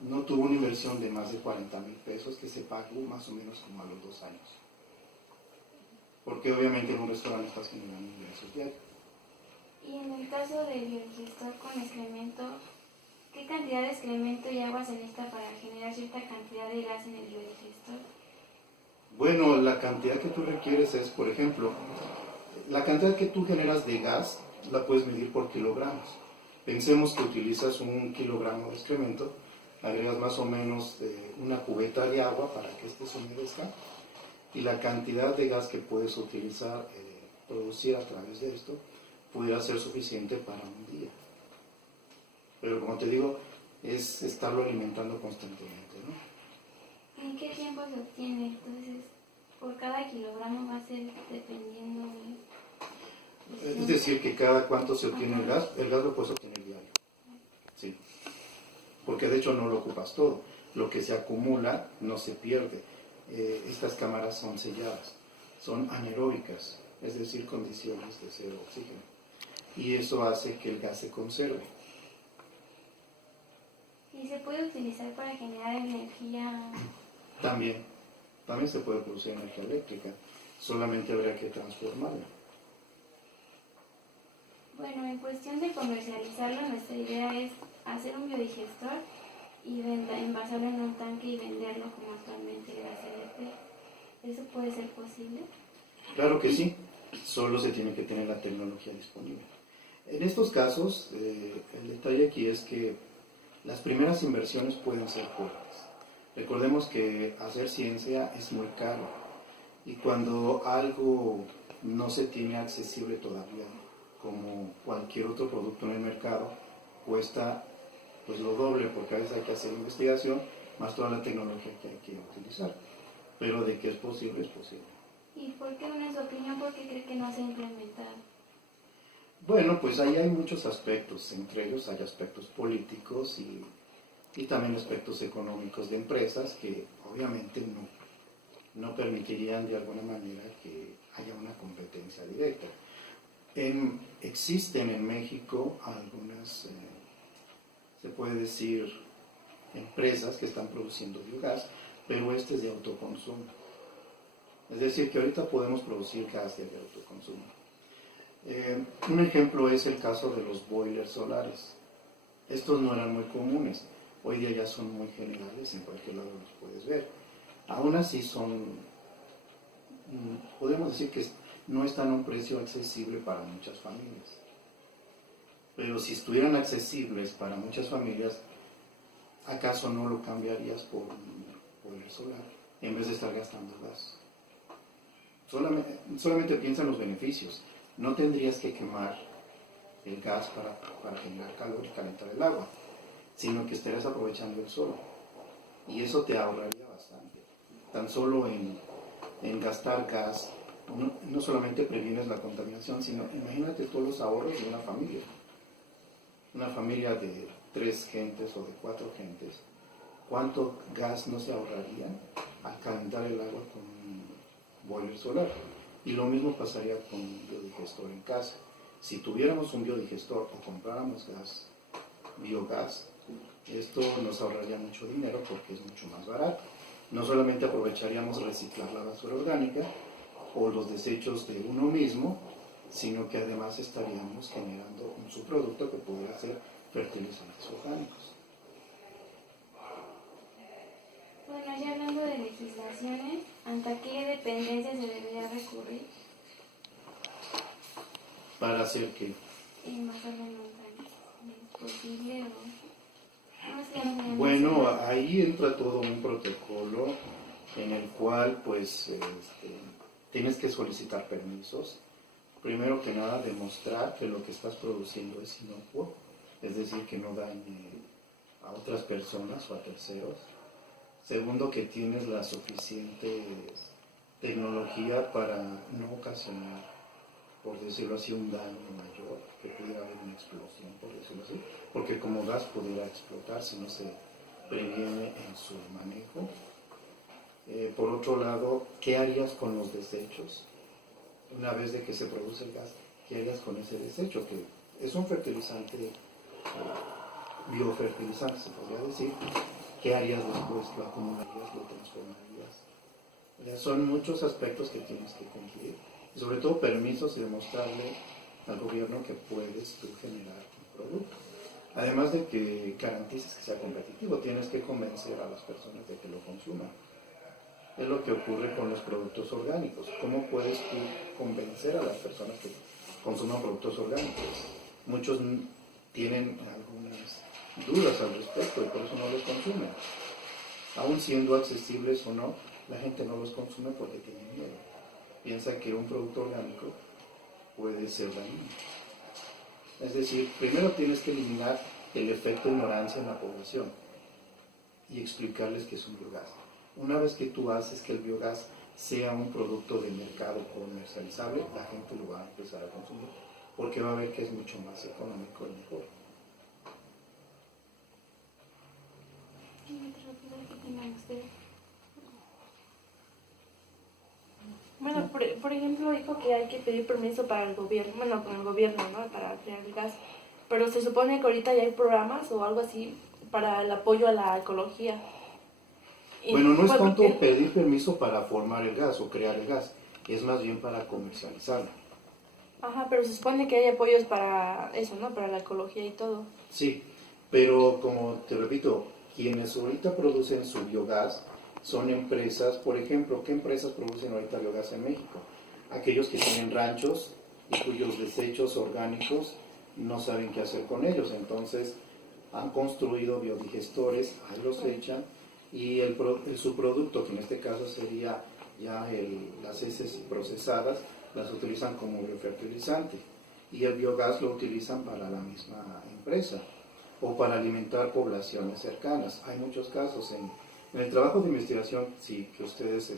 no tuvo una inversión de más de 40,000 pesos que se pagó más o menos como a los 2 años. Porque obviamente en un restaurante estás generando ingresos diarios. Y en el caso del biodigestor con excremento, ¿qué cantidad de excremento y agua se necesita para generar cierta cantidad de gas en el biodigestor? Bueno, la cantidad que tú requieres es, por ejemplo, la cantidad que tú generas de gas la puedes medir por kilogramos. Pensemos que utilizas 1 kilogramo de excremento, agregas más o menos una cubeta de agua para que este se humedezca, y la cantidad de gas que puedes utilizar, producir a través de esto, pudiera ser suficiente para un día. Pero como te digo, es estarlo alimentando constantemente, ¿no? ¿En qué tiempo se obtiene? Entonces, por cada kilogramo va a ser dependiendo de... Es decir, que cada cuánto se obtiene el gas lo puedes obtener diario. Sí. Porque de hecho no lo ocupas todo. Lo que se acumula no se pierde. Estas cámaras son selladas, son anaeróbicas, es decir, condiciones de cero oxígeno. Y eso hace que el gas se conserve. ¿Y se puede utilizar para generar energía? También se puede producir energía eléctrica, solamente habrá que transformarla. Bueno, en cuestión de comercializarlo, nuestra idea es hacer un biodigestor y envasarlo en un tanque y venderlo como actualmente el gas LP. ¿Eso puede ser posible? Claro que sí, solo se tiene que tener la tecnología disponible. En estos casos, el detalle aquí es que las primeras inversiones pueden ser fuertes. Recordemos que hacer ciencia es muy caro y cuando algo no se tiene accesible todavía, como cualquier otro producto en el mercado, cuesta pues lo doble, porque a veces hay que hacer investigación, más toda la tecnología que hay que utilizar. Pero de que es posible, es posible. ¿Y por qué, en su opinión, por qué cree que no se ha implementado? Bueno, pues ahí hay muchos aspectos, entre ellos hay aspectos políticos y también aspectos económicos de empresas que obviamente no permitirían de alguna manera que haya una competencia directa. Existen en México algunas, se puede decir, empresas que están produciendo biogás, pero este es de autoconsumo. Es decir, que ahorita podemos producir gas de autoconsumo. Un ejemplo es el caso de los boilers solares. Estos no eran muy comunes, hoy día ya son muy generales, en cualquier lado los puedes ver. Aún así podemos decir que no están a un precio accesible para muchas familias. Pero si estuvieran accesibles para muchas familias, ¿acaso no lo cambiarías por un boiler solar en vez de estar gastando gas? Solamente piensa en los beneficios. No tendrías que quemar el gas para generar calor y calentar el agua, sino que estarías aprovechando el sol. Y eso te ahorraría bastante. Tan solo en gastar gas, no solamente previenes la contaminación, sino imagínate todos los ahorros de una familia. Una familia de 3 gentes o de 4 gentes. ¿Cuánto gas no se ahorraría al calentar el agua con un boiler solar? Y lo mismo pasaría con un biodigestor en casa. Si tuviéramos un biodigestor o compráramos biogás, esto nos ahorraría mucho dinero porque es mucho más barato. No solamente aprovecharíamos reciclar la basura orgánica o los desechos de uno mismo, sino que además estaríamos generando un subproducto que pudiera ser fertilizantes orgánicos. Bueno, ya hablando de legislaciones, ¿ante qué dependencia se debería recurrir? ¿Para hacer qué? Envasarlo en un tanque. ¿Es posible o...? No sé, bueno, ahí entra todo un protocolo en el cual pues tienes que solicitar permisos. Primero que nada, demostrar que lo que estás produciendo es inocuo, es decir, que no dañe a otras personas o a terceros. Segundo, que tienes la suficiente tecnología para no ocasionar, por decirlo así, un daño mayor, que pudiera haber una explosión, por decirlo así, porque como gas pudiera explotar si no se previene en su manejo. Por otro lado, ¿qué harías con los desechos? Una vez de que se produce el gas, ¿qué harías con ese desecho? Que es un fertilizante, biofertilizante se podría decir, ¿Qué harías después? ¿Lo acumularías? ¿Lo transformarías? O sea, son muchos aspectos que tienes que cumplir. Y sobre todo permisos y demostrarle al gobierno que puedes tú generar un producto. Además de que garantices que sea competitivo, tienes que convencer a las personas de que lo consuman. Es lo que ocurre con los productos orgánicos. ¿Cómo puedes tú convencer a las personas que consuman productos orgánicos? Muchos tienen algunas dudas al respecto y por eso no los consumen. Aún siendo accesibles o no, la gente no los consume porque tiene miedo. Piensa que un producto orgánico puede ser dañino. Es decir, primero tienes que eliminar el efecto de ignorancia en la población y explicarles qué es un biogás. Una vez que tú haces que el biogás sea un producto de mercado comercializable, la gente lo va a empezar a consumir porque va a ver que es mucho más económico y mejor. Bueno, por ejemplo, dijo que hay que pedir permiso para el gobierno, bueno, con el gobierno, ¿no? Para crear el gas. Pero se supone que ahorita ya hay programas o algo así para el apoyo a la ecología. Bueno, no es tanto pedir permiso para formar el gas o crear el gas, es más bien para comercializarlo. Ajá, pero se supone que hay apoyos para eso, ¿no? Para la ecología y todo. Sí, pero como te repito, quienes ahorita producen su biogás son empresas, por ejemplo, ¿qué empresas producen ahorita biogás en México? Aquellos que tienen ranchos y cuyos desechos orgánicos no saben qué hacer con ellos, entonces han construido biodigestores, ahí los echan y el subproducto, que en este caso sería ya las heces procesadas, las utilizan como biofertilizante y el biogás lo utilizan para la misma empresa o para alimentar poblaciones cercanas. Hay muchos casos en el trabajo de investigación que ustedes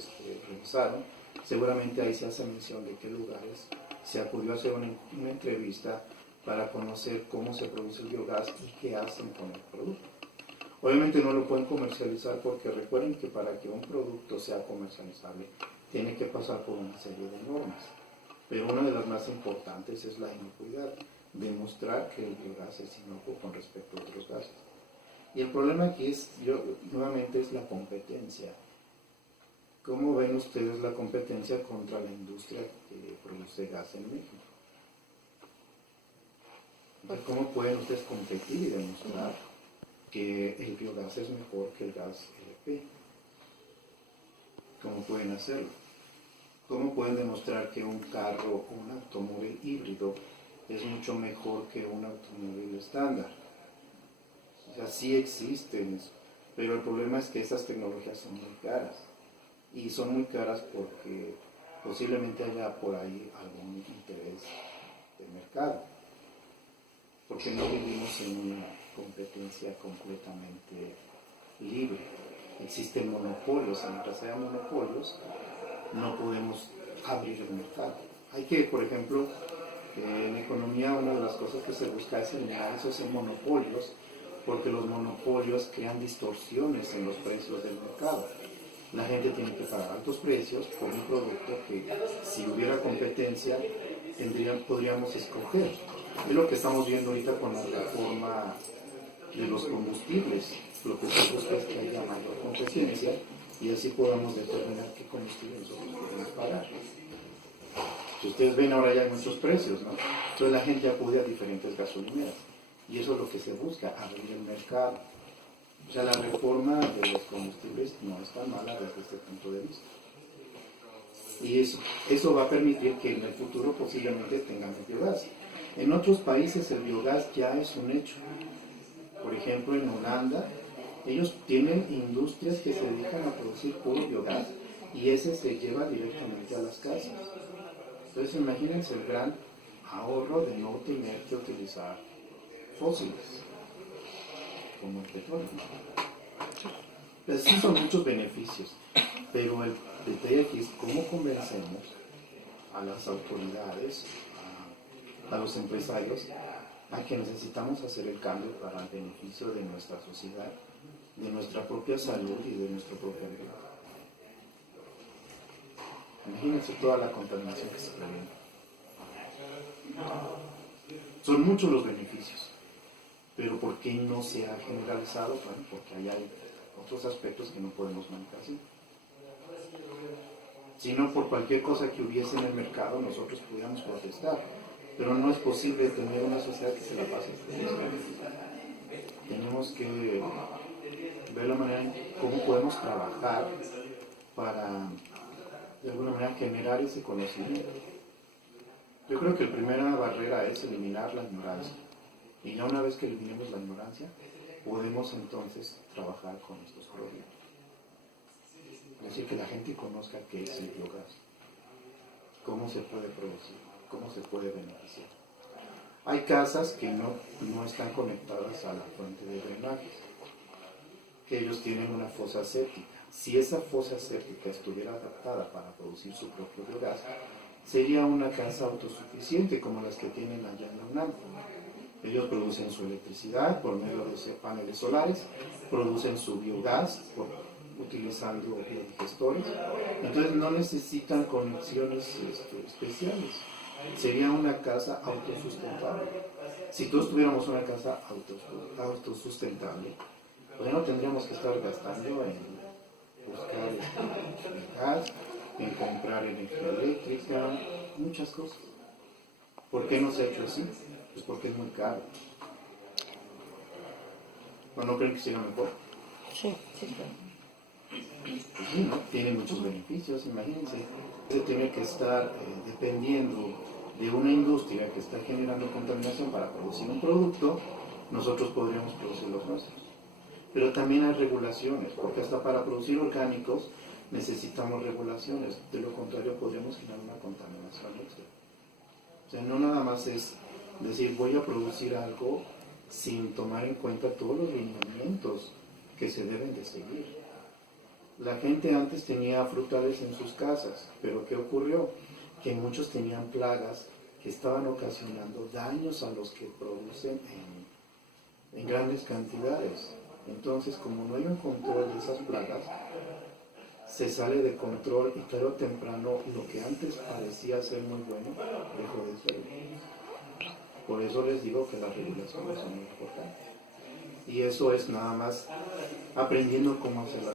revisaron, seguramente ahí se hace mención de qué lugares se acudió a hacer una entrevista para conocer cómo se produce el biogás y qué hacen con el producto. Obviamente no lo pueden comercializar porque recuerden que para que un producto sea comercializable tiene que pasar por una serie de normas. Pero una de las más importantes es la inocuidad, demostrar que el biogás es inocuo con respecto a otros gases. Y el problema aquí nuevamente es la competencia. ¿Cómo ven ustedes la competencia contra la industria que produce gas en México? Entonces, ¿cómo pueden ustedes competir y demostrar que el biogás es mejor que el gas LP? ¿Cómo pueden hacerlo? ¿Cómo pueden demostrar que un carro o un automóvil híbrido es mucho mejor que un automóvil estándar? O sea, sí existen, pero el problema es que esas tecnologías son muy caras. Y son muy caras porque posiblemente haya por ahí algún interés de mercado. Porque no vivimos en una competencia completamente libre. Existen monopolios, y mientras haya monopolios, no podemos abrir el mercado. Hay que, por ejemplo, en economía una de las cosas que se busca es eliminar esos monopolios, porque los monopolios crean distorsiones en los precios del mercado. La gente tiene que pagar altos precios por un producto que, si hubiera competencia, podríamos escoger. Es lo que estamos viendo ahorita con la reforma de los combustibles. Lo que se busca es que haya mayor competencia y así podamos determinar qué combustible nosotros podemos pagar. Si ustedes ven, ahora ya hay muchos precios, ¿no? Entonces la gente acude a diferentes gasolineras y eso es lo que se busca, abrir el mercado. O sea, la reforma de los combustibles no es tan mala desde este punto de vista. Y eso va a permitir que en el futuro posiblemente tengamos biogás. En otros países el biogás ya es un hecho. Por ejemplo, en Holanda, ellos tienen industrias que se dedican a producir puro biogás y ese se lleva directamente a las casas. Entonces imagínense el gran ahorro de no tener que utilizar fósiles como el petróleo. Pues sí, son muchos beneficios, pero el detalle aquí es cómo convencemos a las autoridades, a los empresarios, a que necesitamos hacer el cambio para el beneficio de nuestra sociedad, de nuestra propia salud y de nuestro propio vida. Imagínense toda la contaminación que se previene. Son muchos los beneficios, pero ¿por qué no se ha generalizado? Bueno, porque hay otros aspectos que no podemos manejar así. Si no, por cualquier cosa que hubiese en el mercado, nosotros pudiéramos protestar. Pero no es posible tener una sociedad que se la pase protestando. Tenemos que ver la manera en cómo podemos trabajar para, de alguna manera, generar ese conocimiento. Yo creo que la primera barrera es eliminar la ignorancia. Y ya una vez que eliminemos la ignorancia, podemos entonces trabajar con estos problemas. Es decir, que la gente conozca qué es el biogás, cómo se puede producir, cómo se puede beneficiar. Hay casas que no están conectadas a la fuente de drenaje, que ellos tienen una fosa séptica. Si esa fosa séptica estuviera adaptada para producir su propio biogás, sería una casa autosuficiente como las que tienen allá en la UNAM. Ellos producen su electricidad por medio de paneles solares, producen su biogás utilizando biodigestores, entonces no necesitan conexiones especiales. Sería una casa autosustentable. Si todos tuviéramos una casa autosustentable, pues no tendríamos que estar gastando en buscar el gas, en comprar energía eléctrica, muchas cosas. ¿Por qué no se ha hecho así? Pues porque es muy caro. ¿No creen que sería mejor? Sí, sí, claro. Pues sí, ¿no? Tiene muchos beneficios, imagínense. Se tiene que estar dependiendo de una industria que está generando contaminación para producir un producto, nosotros podríamos producir los nuestros. Pero también hay regulaciones, porque hasta para producir orgánicos necesitamos regulaciones, de lo contrario podríamos generar una contaminación extra. O sea, no nada más es decir voy a producir algo sin tomar en cuenta todos los lineamientos que se deben de seguir. La gente antes tenía frutales en sus casas, pero ¿qué ocurrió? Que muchos tenían plagas que estaban ocasionando daños a los que producen en grandes cantidades. Entonces, como no hay un control de esas plagas, se sale de control y tarde o temprano lo que antes parecía ser muy bueno, dejó de serlo. Por eso les digo que las regulaciones son muy importantes. Y eso es nada más aprendiendo cómo hacerlas.